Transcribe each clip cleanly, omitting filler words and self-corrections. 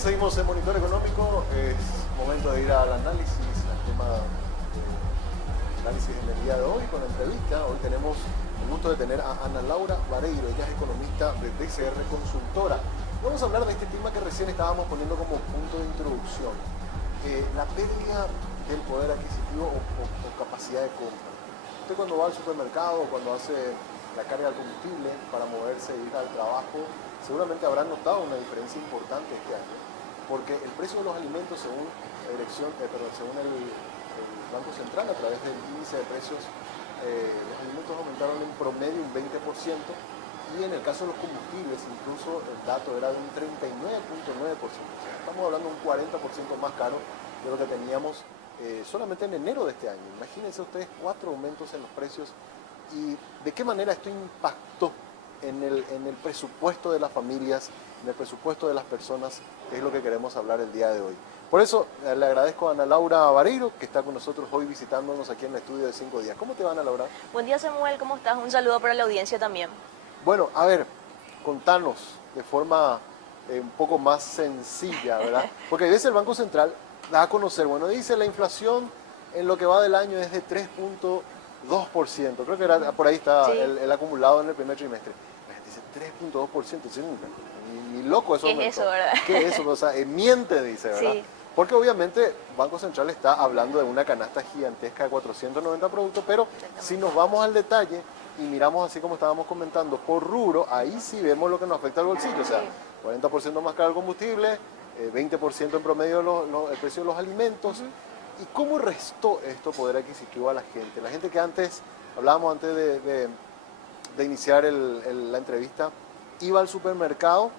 seguimos en Monitor Económico. Es momento de ir al análisis en el día de hoy con la entrevista. Hoy tenemos el gusto de tener a Ana Laura Vareiro, ella es economista de DCR Consultora. Vamos a hablar de este tema que recién estábamos poniendo como punto de introducción. La pérdida del poder adquisitivo o capacidad de compra. Usted cuando va al supermercado, cuando hace la carga del combustible para moverse e ir al trabajo, seguramente habrán notado una diferencia importante este año, porque el precio de los alimentos, según el Banco Central, a través del índice de precios, los alimentos aumentaron en promedio un 20%, y en el caso de los combustibles, incluso el dato era de un 39.9%. O sea, estamos hablando de un 40% más caro de lo que teníamos solamente en enero de este año. Imagínense ustedes 4 aumentos en los precios y de qué manera esto impactó en el presupuesto de las familias, en el presupuesto de las personas, que es lo que queremos hablar el día de hoy. Por eso le agradezco a Ana Laura Vareiro, que está con nosotros hoy visitándonos aquí en el estudio de 5 días. ¿Cómo te va, Ana Laura? Buen día, Samuel, ¿cómo estás? Un saludo para la audiencia también. Bueno, a ver, contanos de forma un poco más sencilla, ¿verdad? Porque a veces el Banco Central da a conocer, bueno, dice la inflación en lo que va del año es de 3.2%. Creo que era, por ahí está Sí. el acumulado en el primer trimestre. La gente dice 3.2%, ni loco eso. ¿Qué es eso, verdad? ¿Qué es eso? O sea, miente, dice, ¿verdad? Sí. Porque obviamente Banco Central está hablando de una canasta gigantesca de 490 productos, pero si nos vamos al detalle y miramos así como estábamos comentando, por rubro, ahí sí vemos lo que nos afecta al bolsillo. O sea, 40% más caro el combustible, 20% en promedio el precio de los alimentos. ¿Y cómo restó esto poder adquisitivo a la gente? La gente que antes, hablábamos antes de iniciar la entrevista, iba al supermercado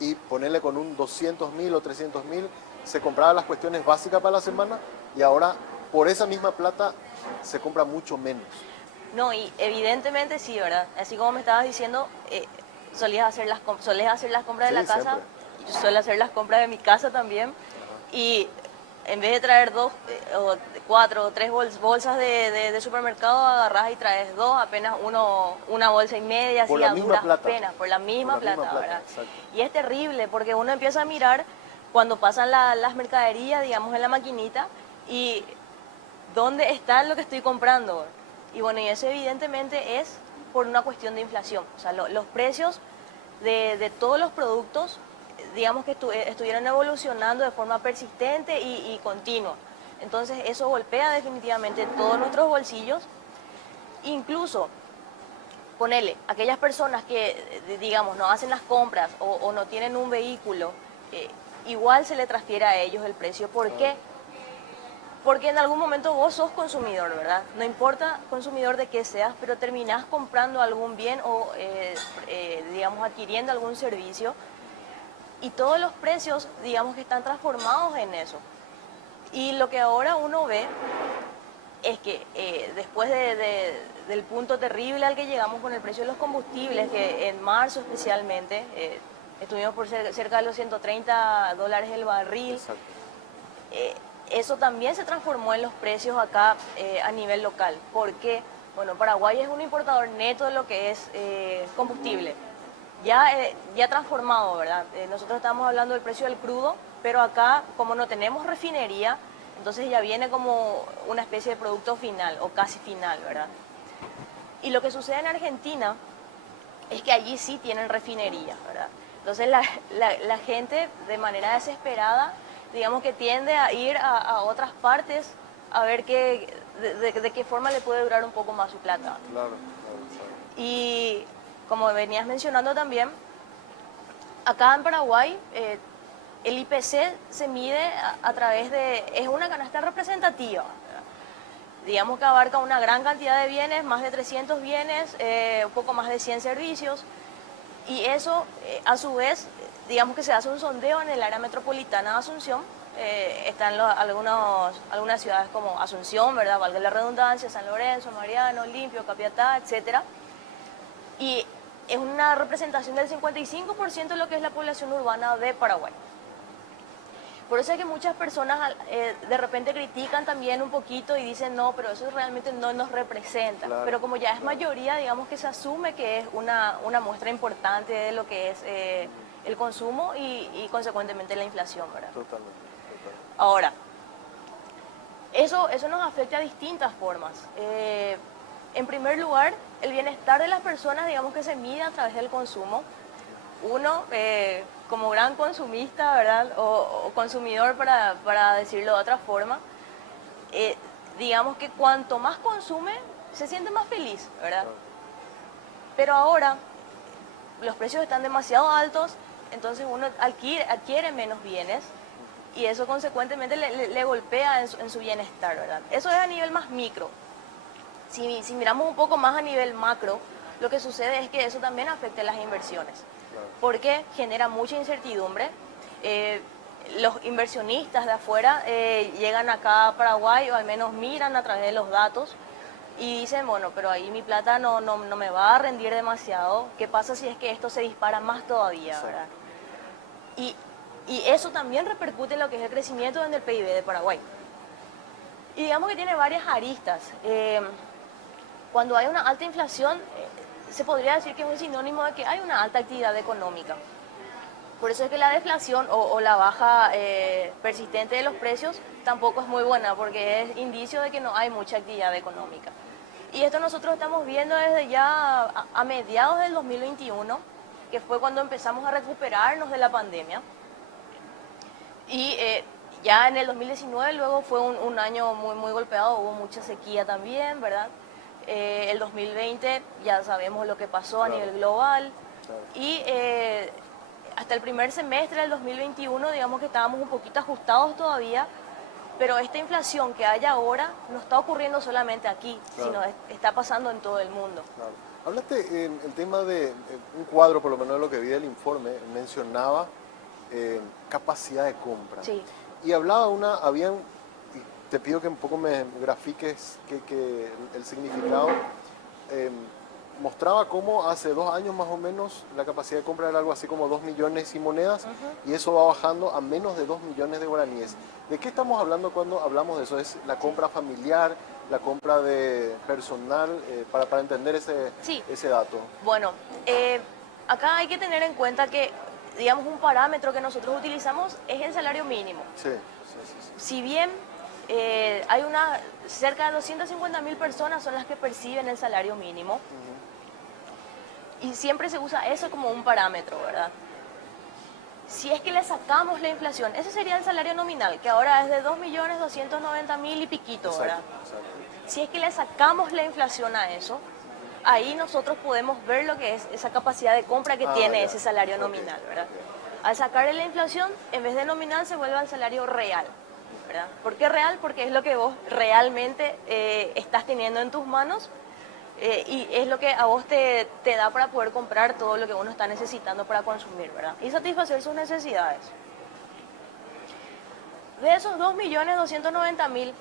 y ponerle con un 200.000 o 300.000, se compraba las cuestiones básicas para la semana y ahora por esa misma plata se compra mucho menos. No, y evidentemente sí, ¿verdad? Así como me estabas diciendo, solés hacer las compras de la casa, siempre. yo suelo hacer las compras de mi casa también, y en vez de traer 2 o 4 o 3 bolsas de supermercado, agarrás y traes 2, apenas una bolsa y media, Por así la a misma duras plata. penas, por la misma plata, ¿verdad? Exacto. Y es terrible porque uno empieza a mirar cuando pasan las mercaderías, digamos, en la maquinita, y dónde está lo que estoy comprando. Y bueno, y eso evidentemente es por una cuestión de inflación. O sea, los precios de todos los productos, digamos que estuvieron evolucionando de forma persistente y continua. Entonces eso golpea definitivamente todos nuestros bolsillos. Incluso, ponele, aquellas personas que, digamos, no hacen las compras o no tienen un vehículo, igual se le transfiere a ellos el precio. ¿Por qué? Porque en algún momento vos sos consumidor, ¿verdad? No importa consumidor de qué seas, pero terminás comprando algún bien o, digamos, adquiriendo algún servicio. Y todos los precios, digamos, que están transformados en eso. Y lo que ahora uno ve es que después del punto terrible al que llegamos con el precio de los combustibles, que en marzo especialmente, estuvimos por cerca de los $130 el barril. Exacto. Eso también se transformó en los precios acá a nivel local. Porque, bueno, Paraguay es un importador neto de lo que es combustible. Ya transformado, ¿verdad? Nosotros estamos hablando del precio del crudo, pero acá, como no tenemos refinería, entonces ya viene como una especie de producto final o casi final, ¿verdad? Y lo que sucede en Argentina es que allí sí tienen refinería, ¿verdad? Entonces la gente de manera desesperada, digamos que tiende a ir a otras partes a ver de qué forma le puede durar un poco más su plata. Claro. Y como venías mencionando también, acá en Paraguay el IPC se mide a través es una canasta representativa, ¿verdad? Digamos que abarca una gran cantidad de bienes, más de 300 bienes, un poco más de 100 servicios, y eso a su vez, digamos que se hace un sondeo en el área metropolitana de Asunción. Están algunas ciudades como Asunción, ¿verdad? Valga la redundancia, San Lorenzo, Mariano, Limpio, Capiatá, etcétera. Y es una representación del 55% de lo que es la población urbana de Paraguay. Por eso es que muchas personas de repente critican también un poquito y dicen, no, pero eso realmente no nos representa. Claro, pero como ya es mayoría, digamos que se asume que es una muestra importante de lo que es el consumo y consecuentemente la inflación, ¿verdad? Totalmente. Ahora, eso nos afecta de distintas formas. En primer lugar, el bienestar de las personas, digamos que se mide a través del consumo. Uno, como gran consumista, ¿verdad? O consumidor, para decirlo de otra forma, digamos que cuanto más consume, se siente más feliz, ¿verdad? Pero ahora, los precios están demasiado altos, entonces uno adquiere menos bienes y eso consecuentemente le golpea en su bienestar, ¿verdad? Eso es a nivel más micro. Si miramos un poco más a nivel macro, lo que sucede es que eso también afecta a las inversiones, porque genera mucha incertidumbre. Los inversionistas de afuera llegan acá a Paraguay, o al menos miran a través de los datos, y dicen, bueno, pero ahí mi plata no me va a rendir demasiado. ¿Qué pasa si es que esto se dispara más todavía, verdad? Y eso también repercute en lo que es el crecimiento en el PIB de Paraguay. Y digamos que tiene varias aristas. Cuando hay una alta inflación, se podría decir que es un sinónimo de que hay una alta actividad económica. Por eso es que la deflación o la baja persistente de los precios tampoco es muy buena, porque es indicio de que no hay mucha actividad económica. Y esto nosotros estamos viendo desde ya a mediados del 2021, que fue cuando empezamos a recuperarnos de la pandemia. Y ya en el 2019 luego fue un año muy golpeado, hubo mucha sequía también, ¿verdad? El 2020 ya sabemos lo que pasó a nivel global. Y hasta el primer semestre del 2021, digamos que estábamos un poquito ajustados todavía, pero esta inflación que hay ahora no está ocurriendo solamente aquí, sino está pasando en todo el mundo. Hablaste en el tema de un cuadro, por lo menos de lo que vi del informe, mencionaba capacidad de compra. Sí. Y hablaba y te pido que un poco me grafiques que el significado. Mostraba cómo hace 2 años más o menos la capacidad de compra era algo así como 2 millones y monedas, y eso va bajando a menos de 2 millones de guaraníes. ¿De qué estamos hablando cuando hablamos de eso? ¿Es la compra familiar, la compra de personal, para entender ese dato? Bueno, acá hay que tener en cuenta que, digamos, un parámetro que nosotros utilizamos es el salario mínimo. Sí. Si bien hay cerca de 250.000 personas son las que perciben el salario mínimo, y siempre se usa eso como un parámetro, ¿verdad? Si es que le sacamos la inflación, ese sería el salario nominal, que ahora es de 2.290.000 y piquito, ¿verdad? Exacto. Si es que le sacamos la inflación a eso, ahí nosotros podemos ver lo que es esa capacidad de compra que tiene ese salario nominal, ¿verdad? Al sacarle la inflación, en vez de nominal se vuelve al salario real, ¿verdad? ¿Por qué real? Porque es lo que vos realmente estás teniendo en tus manos, y es lo que a vos te da para poder comprar todo lo que uno está necesitando para consumir, ¿verdad? Y satisfacer sus necesidades. De esos 2.290.000,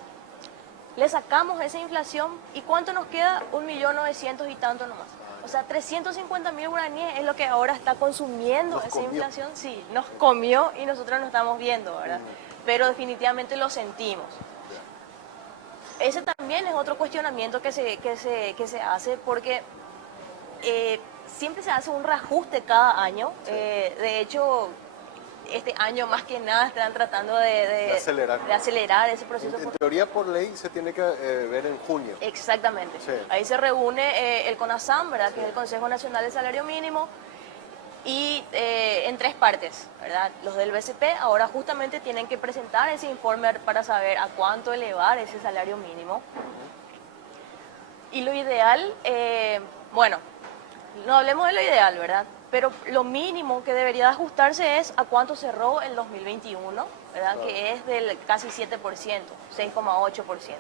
le sacamos esa inflación, ¿y cuánto nos queda? 1.900.000 y tanto nomás. O sea, 350.000 guaraníes es lo que ahora está consumiendo esa inflación. Sí, nos comió y nosotros no estamos viendo, ¿verdad? Pero definitivamente lo sentimos. Ese también es otro cuestionamiento que se hace, porque siempre se hace un reajuste cada año. De hecho, este año más que nada están tratando de acelerar ese proceso. En teoría, por ley, se tiene que ver en junio. Exactamente. Sí. Ahí se reúne el CONASAM, ¿verdad? Que es el Consejo Nacional del Salario Mínimo, y en 3 partes, ¿verdad? Los del BCP ahora justamente tienen que presentar ese informe para saber a cuánto elevar ese salario mínimo. Y lo ideal, bueno, no hablemos de lo ideal, ¿verdad? Pero lo mínimo que debería ajustarse es a cuánto cerró el 2021, ¿verdad? Claro. Que es del casi 7%, 6,8%.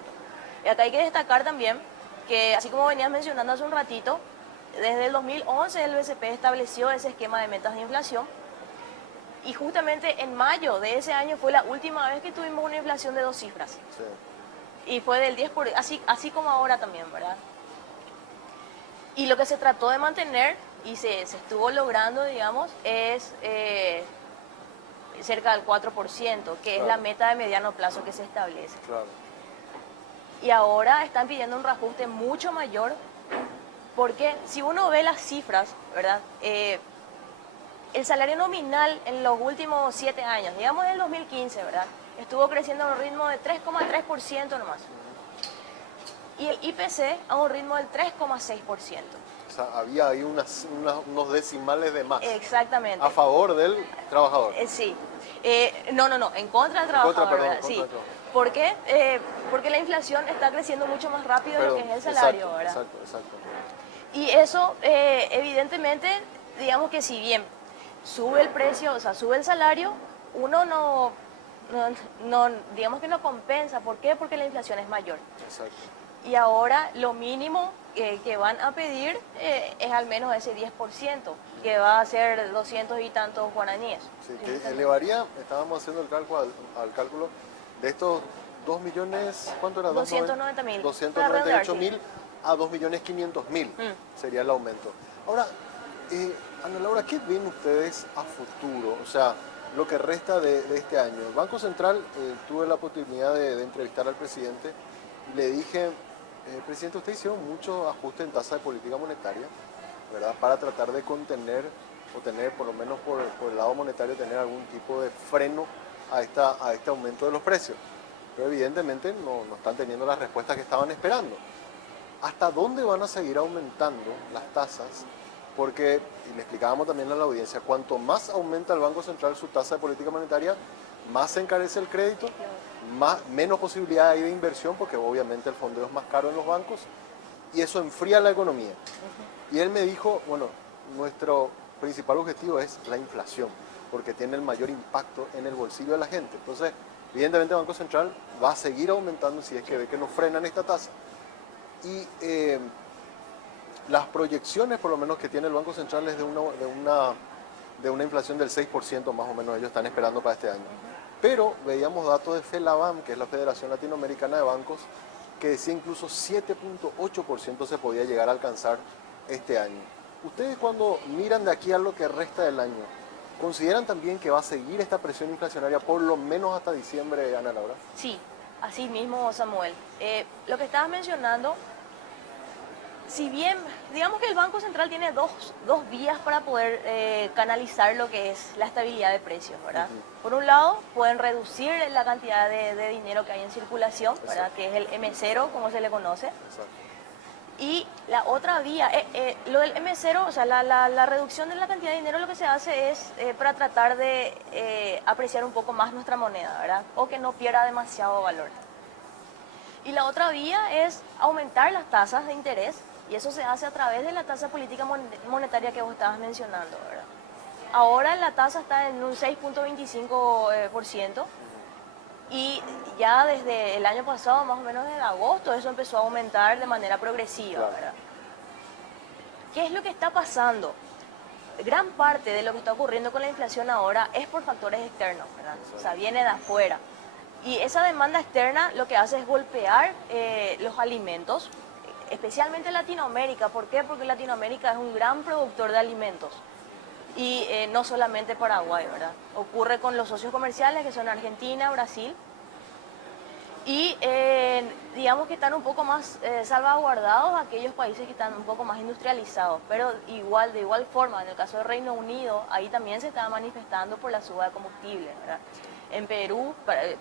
Y acá hay que destacar también que, así como venías mencionando hace un ratito, desde el 2011 el BCP estableció ese esquema de metas de inflación, y justamente en mayo de ese año fue la última vez que tuvimos una inflación de 2 cifras. Sí. Y fue del 10%, así como ahora también, ¿verdad? Y lo que se trató de mantener y se estuvo logrando, digamos, es cerca del 4%, que es la meta de mediano plazo que se establece. Claro. Y ahora están pidiendo un reajuste mucho mayor, porque si uno ve las cifras, ¿verdad? el salario nominal en los últimos 7 años, digamos en el 2015, ¿verdad? Estuvo creciendo a un ritmo de 3,3% nomás. Y el IPC a un ritmo del 3,6%. O sea, había ahí unos decimales de más. Exactamente. A favor del trabajador. Sí. No, en contra del trabajador, perdón, ¿verdad? contra Sí. el trabajador. ¿Por qué? Porque la inflación está creciendo mucho más rápido de lo que es el salario, exacto, ¿verdad? Exacto. Y eso, evidentemente, digamos que si bien sube el precio, o sea, sube el salario, uno digamos que no compensa. ¿Por qué? Porque la inflación es mayor. Exacto. Y ahora lo mínimo que van a pedir es al menos ese 10%, que va a ser 200 y tantos guaraníes. Sí, que elevaría, estábamos haciendo el cálculo, al cálculo de estos 2 millones, ¿cuánto era? 290.000. 298.000 a 2.500.000 sería el aumento. Ahora, Ana Laura, ¿qué ven ustedes a futuro? O sea, lo que resta de este año. El Banco Central, tuve la oportunidad de entrevistar al presidente y le dije, presidente, usted hicieron muchos ajustes en tasa de política monetaria, ¿verdad? Para tratar de contener o tener, por lo menos por el lado monetario, tener algún tipo de freno a este aumento de los precios. Pero evidentemente no están teniendo las respuestas que estaban esperando. ¿Hasta dónde van a seguir aumentando las tasas? Porque, y le explicábamos también a la audiencia, cuanto más aumenta el Banco Central su tasa de política monetaria, más se encarece el crédito, menos posibilidad hay de inversión, porque obviamente el fondeo es más caro en los bancos, y eso enfría la economía. Y él me dijo, bueno, nuestro principal objetivo es la inflación, porque tiene el mayor impacto en el bolsillo de la gente. Entonces, evidentemente el Banco Central va a seguir aumentando si es que ve que no frenan esta tasa. Y las proyecciones, por lo menos, que tiene el Banco Central es de una inflación del 6% más o menos, ellos están esperando para este año. Pero veíamos datos de FELABAN, que es la Federación Latinoamericana de Bancos, que decía incluso 7,8% se podía llegar a alcanzar este año. Ustedes, cuando miran de aquí a lo que resta del año, ¿consideran también que va a seguir esta presión inflacionaria por lo menos hasta diciembre, Ana Laura? Sí, así mismo, Samuel. Lo que estabas mencionando, si bien, digamos que el Banco Central tiene dos vías para poder canalizar lo que es la estabilidad de precios, ¿verdad? Por un lado, pueden reducir la cantidad de dinero que hay en circulación, ¿verdad? Que es el M0, como se le conoce. Exacto. Y la otra vía, lo del M0, o sea, la reducción de la cantidad de dinero, lo que se hace es para tratar de apreciar un poco más nuestra moneda, ¿verdad? O que no pierda demasiado valor. Y la otra vía es aumentar las tasas de interés, y eso se hace a través de la tasa política monetaria que vos estabas mencionando, ¿verdad? Ahora la tasa está en un 6,25%, y ya desde el año pasado, más o menos desde agosto, eso empezó a aumentar de manera progresiva, Claro. ¿verdad? ¿Qué es lo que está pasando? Gran parte de lo que está ocurriendo con la inflación ahora es por factores externos, ¿verdad? O sea, viene de afuera. Y esa demanda externa lo que hace es golpear los alimentos, especialmente en Latinoamérica. ¿Por qué? Porque Latinoamérica es un gran productor de alimentos. Y no solamente Paraguay, ¿verdad? Ocurre con los socios comerciales que son Argentina, Brasil. Y digamos que están un poco más salvaguardados aquellos países que están un poco más industrializados. Pero de igual forma, en el caso del Reino Unido, ahí también se está manifestando por la suba de combustible, ¿verdad? En Perú,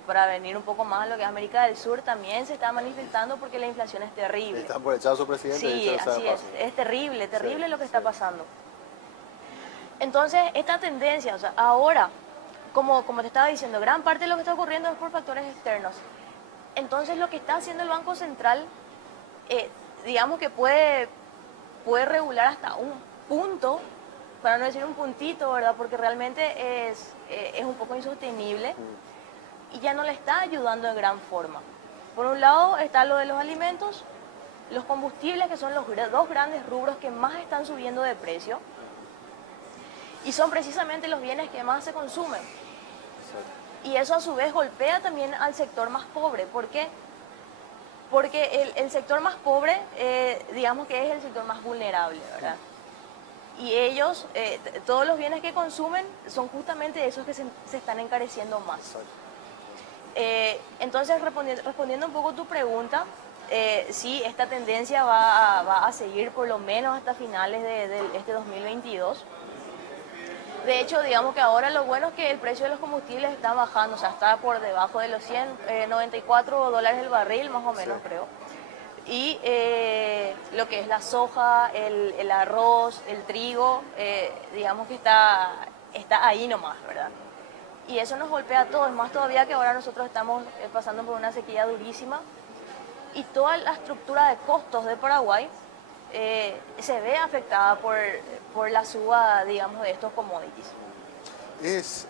para venir un poco más a lo que es América del Sur, también se está manifestando porque la inflación es terrible. Están por echar a su presidente. Sí, así es terrible lo que está pasando. Entonces, esta tendencia, o sea, ahora, como te estaba diciendo, gran parte de lo que está ocurriendo es por factores externos. Entonces, lo que está haciendo el Banco Central, digamos que puede regular hasta un punto, para no decir un puntito, ¿verdad? Porque realmente es un poco insostenible y ya no le está ayudando de gran forma. Por un lado está lo de los alimentos, los combustibles, que son los dos grandes rubros que más están subiendo de precio, y son precisamente los bienes que más se consumen. Y eso a su vez golpea también al sector más pobre. ¿Por qué? Porque el sector más pobre, digamos que es el sector más vulnerable, ¿verdad? Y ellos, todos los bienes que consumen son justamente esos que se están encareciendo más. Entonces, respondiendo un poco tu pregunta, sí, esta tendencia va a seguir por lo menos hasta finales de este 2022. De hecho, digamos que ahora lo bueno es que el precio de los combustibles está bajando, o sea, está por debajo de los 100, $94 el barril, más o menos, Sí. creo. Y lo que es la soja, el arroz, el trigo, digamos que está ahí nomás, ¿verdad? Y eso nos golpea a todos, más todavía que ahora nosotros estamos pasando por una sequía durísima y toda la estructura de costos de Paraguay se ve afectada por la suba, digamos, de estos commodities. Es,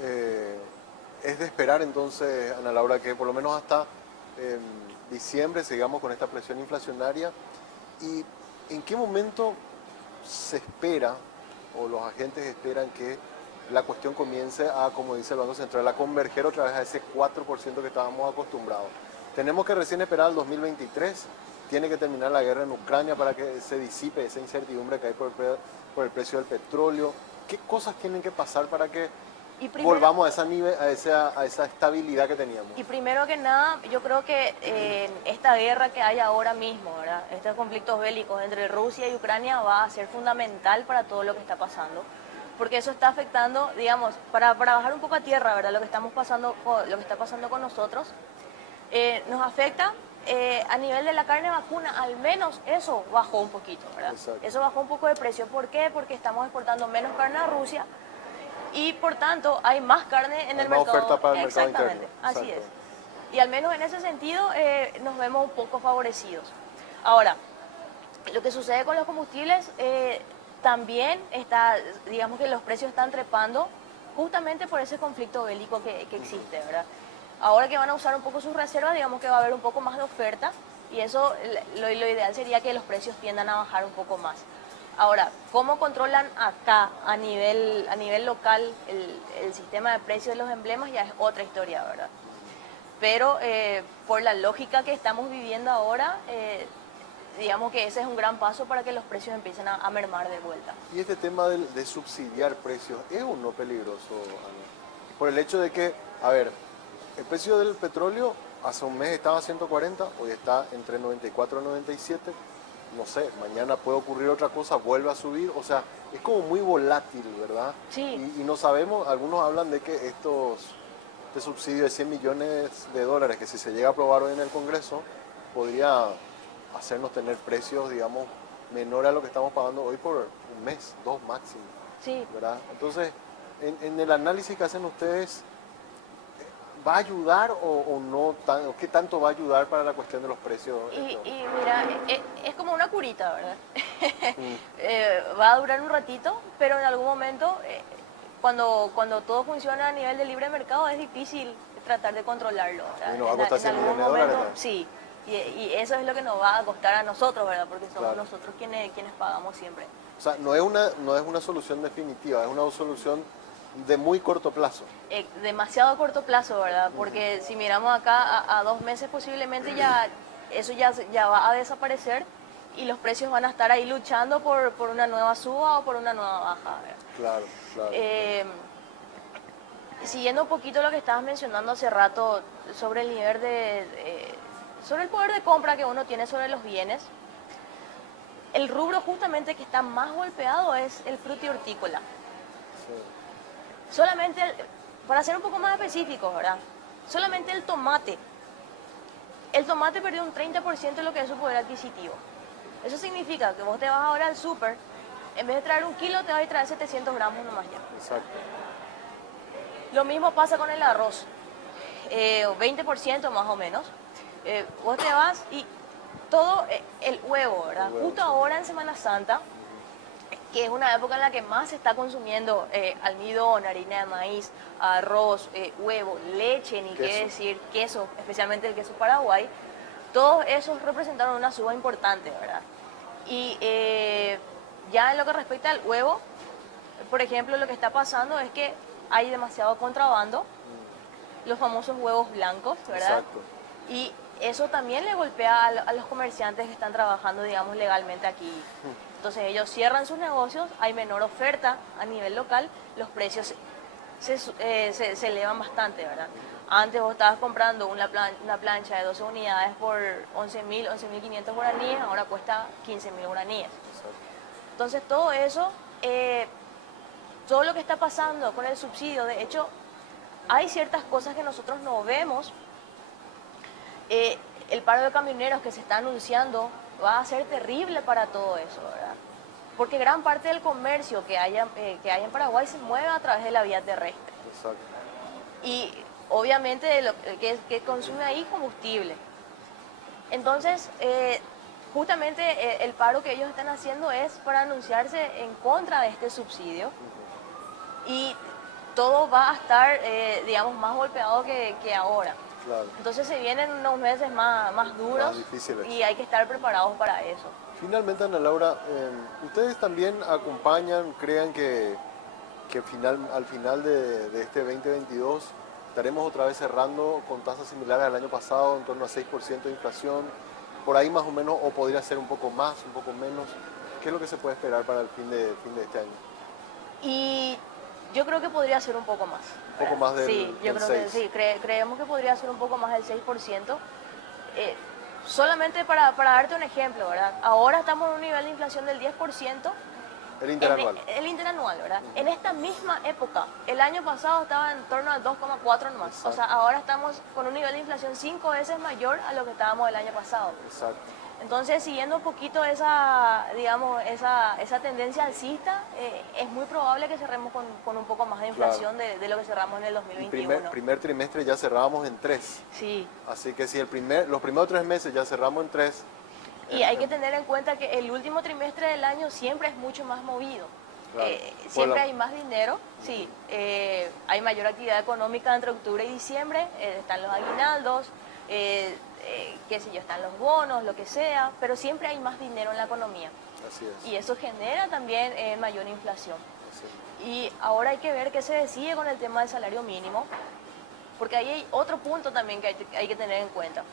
es de esperar entonces, Ana Laura, que por lo menos hasta diciembre sigamos con esta presión inflacionaria. ¿Y en qué momento se espera o los agentes esperan que la cuestión comience a, como dice el Banco Central, a converger otra vez a ese 4% que estábamos acostumbrados? Tenemos que recién esperar al 2023, tiene que terminar la guerra en Ucrania para que se disipe esa incertidumbre que hay por el precio del petróleo. ¿Qué cosas tienen que pasar para que Y primero, volvamos a esa, a esa estabilidad que teníamos? y primero que nada, yo creo que esta guerra que hay ahora mismo, ¿verdad? Estos conflictos bélicos entre Rusia y Ucrania va a ser fundamental para todo lo que está pasando, porque eso está afectando, digamos, para bajar un poco a tierra, ¿verdad? Lo que estamos pasando, lo que está pasando con nosotros, nos afecta a nivel de la carne vacuna, al menos eso bajó un poquito, ¿verdad? Exacto. Eso bajó un poco de precio. ¿Por qué? Porque estamos exportando menos carne a Rusia y por tanto hay más carne en Hay el más mercado. oferta para el mercado Exactamente, interno. así Exacto. es. Y al menos en ese sentido nos vemos un poco favorecidos. Ahora, lo que sucede con los combustibles también está, digamos que los precios están trepando justamente por ese conflicto bélico que existe, ¿verdad? Ahora que van a usar un poco sus reservas, digamos que va a haber un poco más de oferta y eso lo ideal sería que los precios tiendan a bajar un poco más. Ahora, ¿cómo controlan acá a nivel local el sistema de precios de los emblemas? Ya es otra historia, ¿verdad? Pero por la lógica que estamos viviendo ahora, digamos que ese es un gran paso para que los precios empiecen a mermar de vuelta. Y este tema de subsidiar precios, ¿es o no peligroso, Ana? Por el hecho de que, a ver, el precio del petróleo hace un mes estaba a 140, hoy está entre 94 y 97. No sé, mañana puede ocurrir otra cosa, vuelve a subir, o sea, es como muy volátil, ¿verdad? Sí. Y no sabemos, algunos hablan de que este subsidio de 100 millones de dólares, que si se llega a aprobar hoy en el Congreso, podría hacernos tener precios, digamos, menores a lo que estamos pagando hoy por un mes, dos máximo, Sí, ¿verdad? Entonces, en el análisis que hacen ustedes, ¿va a ayudar o no? O ¿qué tanto va a ayudar para la cuestión de los precios? y mira, es como una curita, ¿verdad? Mm. Va a durar un ratito, pero en algún momento, cuando todo funciona a nivel de libre mercado, es difícil tratar de controlarlo, ¿verdad? Y nos va a costar 100 millones de dólares, ¿no? Sí, y eso es lo que nos va a costar a nosotros, ¿verdad? Porque somos Claro. nosotros quienes pagamos siempre. O sea, no es una solución definitiva, es una solución de muy corto plazo. Demasiado corto plazo, ¿verdad? Porque si miramos acá a 2 meses posiblemente eso ya va a desaparecer y los precios van a estar ahí luchando por una nueva suba o por una nueva baja, ¿verdad? Claro, claro. Siguiendo un poquito lo que estabas mencionando hace rato sobre el nivel sobre el poder de compra que uno tiene sobre los bienes, el rubro justamente que está más golpeado es el fruto y hortícola. Sí. Solamente, para ser un poco más específicos, ¿verdad? Solamente el tomate. El tomate perdió un 30% de lo que es su poder adquisitivo. Eso significa que vos te vas ahora al súper, en vez de traer 1 kilo, te vas a traer 700 gramos nomás ya. Exacto. Lo mismo pasa con el arroz, 20% más o menos. Vos te vas y todo el huevo, ¿verdad? El huevo, Justo sí. ahora en Semana Santa, que es una época en la que más se está consumiendo almidón, harina de maíz, arroz, huevo, leche, ni qué Queso. decir, queso, especialmente el queso Paraguay, todos esos representaron una suba importante, ¿verdad? Y ya en lo que respecta al huevo, por ejemplo, lo que está pasando es que hay demasiado contrabando, los famosos huevos blancos, ¿verdad? Exacto. Y eso también le golpea a los comerciantes que están trabajando, digamos, legalmente aquí. Entonces ellos cierran sus negocios, hay menor oferta a nivel local, los precios se elevan bastante, ¿verdad? Antes vos estabas comprando una plancha de 12 unidades por 11.000, 11.500 guaraníes, ahora cuesta 15.000 guaraníes. Exacto. Entonces todo eso todo lo que está pasando con el subsidio, de hecho, hay ciertas cosas que nosotros no vemos. El paro de camioneros que se está anunciando va a ser terrible para todo eso, ¿verdad? Porque gran parte del comercio que hay en Paraguay se mueve a través de la vía terrestre. Exacto. Y obviamente que consume ahí combustible. Entonces, justamente el paro que ellos están haciendo es para anunciarse en contra de este subsidio. Y todo va a estar, digamos, más golpeado que ahora. Claro. Entonces se vienen unos meses más duros Más difíciles. y hay que estar preparados para eso. Finalmente, Ana Laura, ¿ustedes también acompañan, crean que al final de este 2022 estaremos otra vez cerrando con tasas similares al año pasado, en torno a 6% de inflación, por ahí más o menos, o podría ser un poco más, un poco menos? ¿Qué es lo que se puede esperar para el fin de este año? Y yo creo que podría ser un poco más. Un poco más del Sí, yo del creo 6. que sí, creemos que podría ser un poco más del 6%. Solamente para darte un ejemplo, ¿verdad? Ahora estamos en un nivel de inflación del 10%. El interanual. El interanual, ¿verdad? En esta misma época, el año pasado estaba en torno al 2,4 nomás. Exacto. O sea, ahora estamos con un nivel de inflación 5 veces mayor a lo que estábamos el año pasado. Exacto. Entonces, siguiendo un poquito esa tendencia alcista, es muy probable que cerremos con un poco más de inflación de lo que cerramos en el 2021. Primer trimestre ya cerrábamos en 3. Sí. Así que si los primeros 3 meses ya cerramos en 3. Y hay que tener en cuenta que el último trimestre del año siempre es mucho más movido. Claro. Siempre hay más dinero, sí. Hay mayor actividad económica entre octubre y diciembre, están los aguinaldos, qué sé yo, están los bonos, lo que sea, pero siempre hay más dinero en la economía. Así es. Y eso genera también mayor inflación. Así. Y ahora hay que ver qué se decide con el tema del salario mínimo, porque ahí hay otro punto también que hay que tener en cuenta.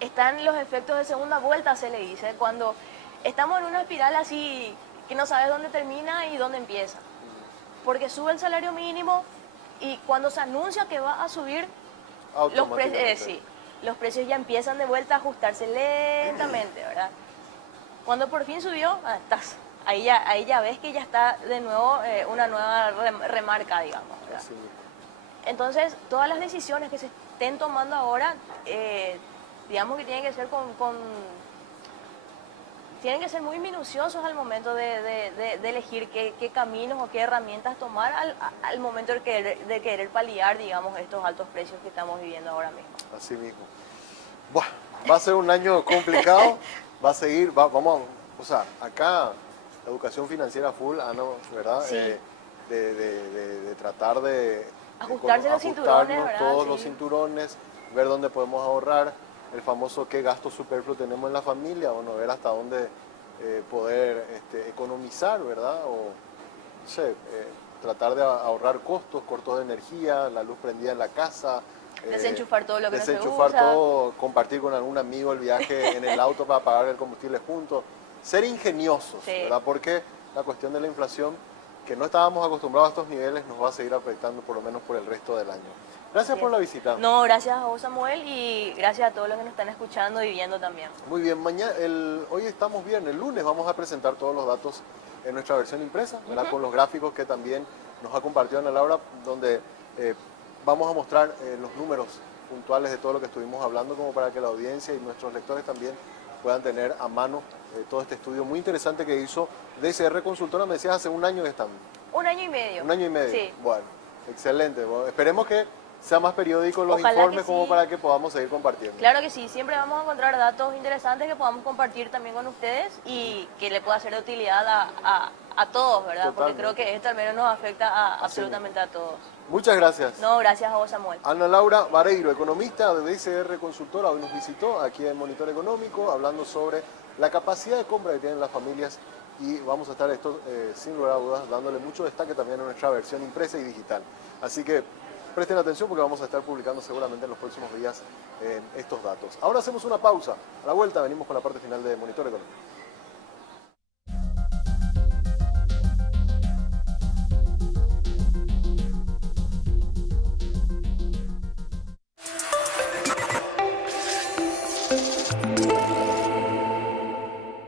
Están los efectos de segunda vuelta, se le dice, cuando estamos en una espiral así que no sabes dónde termina y dónde empieza. Porque sube el salario mínimo y cuando se anuncia que va a subir, los precios ya empiezan de vuelta a ajustarse lentamente, ¿verdad? Cuando por fin subió, ahí ya ves que ya está de nuevo una nueva remarca, digamos, ¿verdad? Así. Entonces, todas las decisiones que se estén tomando ahora, digamos que tienen que ser tienen que ser muy minuciosos al momento de elegir qué caminos o qué herramientas tomar al momento de querer paliar, digamos, estos altos precios que estamos viviendo ahora mismo. Así mismo. Buah, va a ser un año complicado, va a seguir, o sea, acá la educación financiera full, ¿verdad? Sí. De tratar de ajustarse los cinturones, ¿verdad? todos Sí. los cinturones, ver dónde podemos ahorrar, el famoso qué gasto superfluo tenemos en la familia, bueno, ver hasta dónde poder economizar, ¿verdad? O, no sé, tratar de ahorrar costos de energía, la luz prendida en la casa. Desenchufar todo lo que no se desenchufar usa. todo, compartir con algún amigo el viaje en el auto para pagar el combustible juntos. Ser ingeniosos, Sí. ¿verdad? Porque la cuestión de la inflación, que no estábamos acostumbrados a estos niveles, nos va a seguir afectando por lo menos por el resto del año. Gracias por la visita. No, gracias a vos, Samuel, y gracias a todos los que nos están escuchando y viendo también. Muy bien, hoy estamos bien, el lunes vamos a presentar todos los datos en nuestra versión impresa, ¿verdad? Con los gráficos que también nos ha compartido Ana Laura, donde vamos a mostrar los números puntuales de todo lo que estuvimos hablando, como para que la audiencia y nuestros lectores también puedan tener a mano todo este estudio muy interesante que hizo DCR Consultora. Me decías, hace un año que están. 1 año y medio. 1 año y medio. Sí. Bueno, excelente. Bueno, esperemos que sea más periódico los Ojalá informes que como sí. para que podamos seguir compartiendo. Claro que sí, siempre vamos a encontrar datos interesantes que podamos compartir también con ustedes y que le pueda ser de utilidad a todos, ¿verdad? Totalmente. Porque creo que esto al menos nos afecta Así absolutamente a todos. Muchas gracias. No, gracias a vos, Samuel. Ana Laura Vareiro, economista de DCR Consultora, hoy nos visitó aquí en Monitor Económico hablando sobre la capacidad de compra que tienen las familias y vamos a estar sin lugar a dudas dándole mucho destaque también a nuestra versión impresa y digital. Así que presten atención porque vamos a estar publicando seguramente en los próximos días estos datos. Ahora hacemos una pausa. A la vuelta venimos con la parte final de Monitor Económico.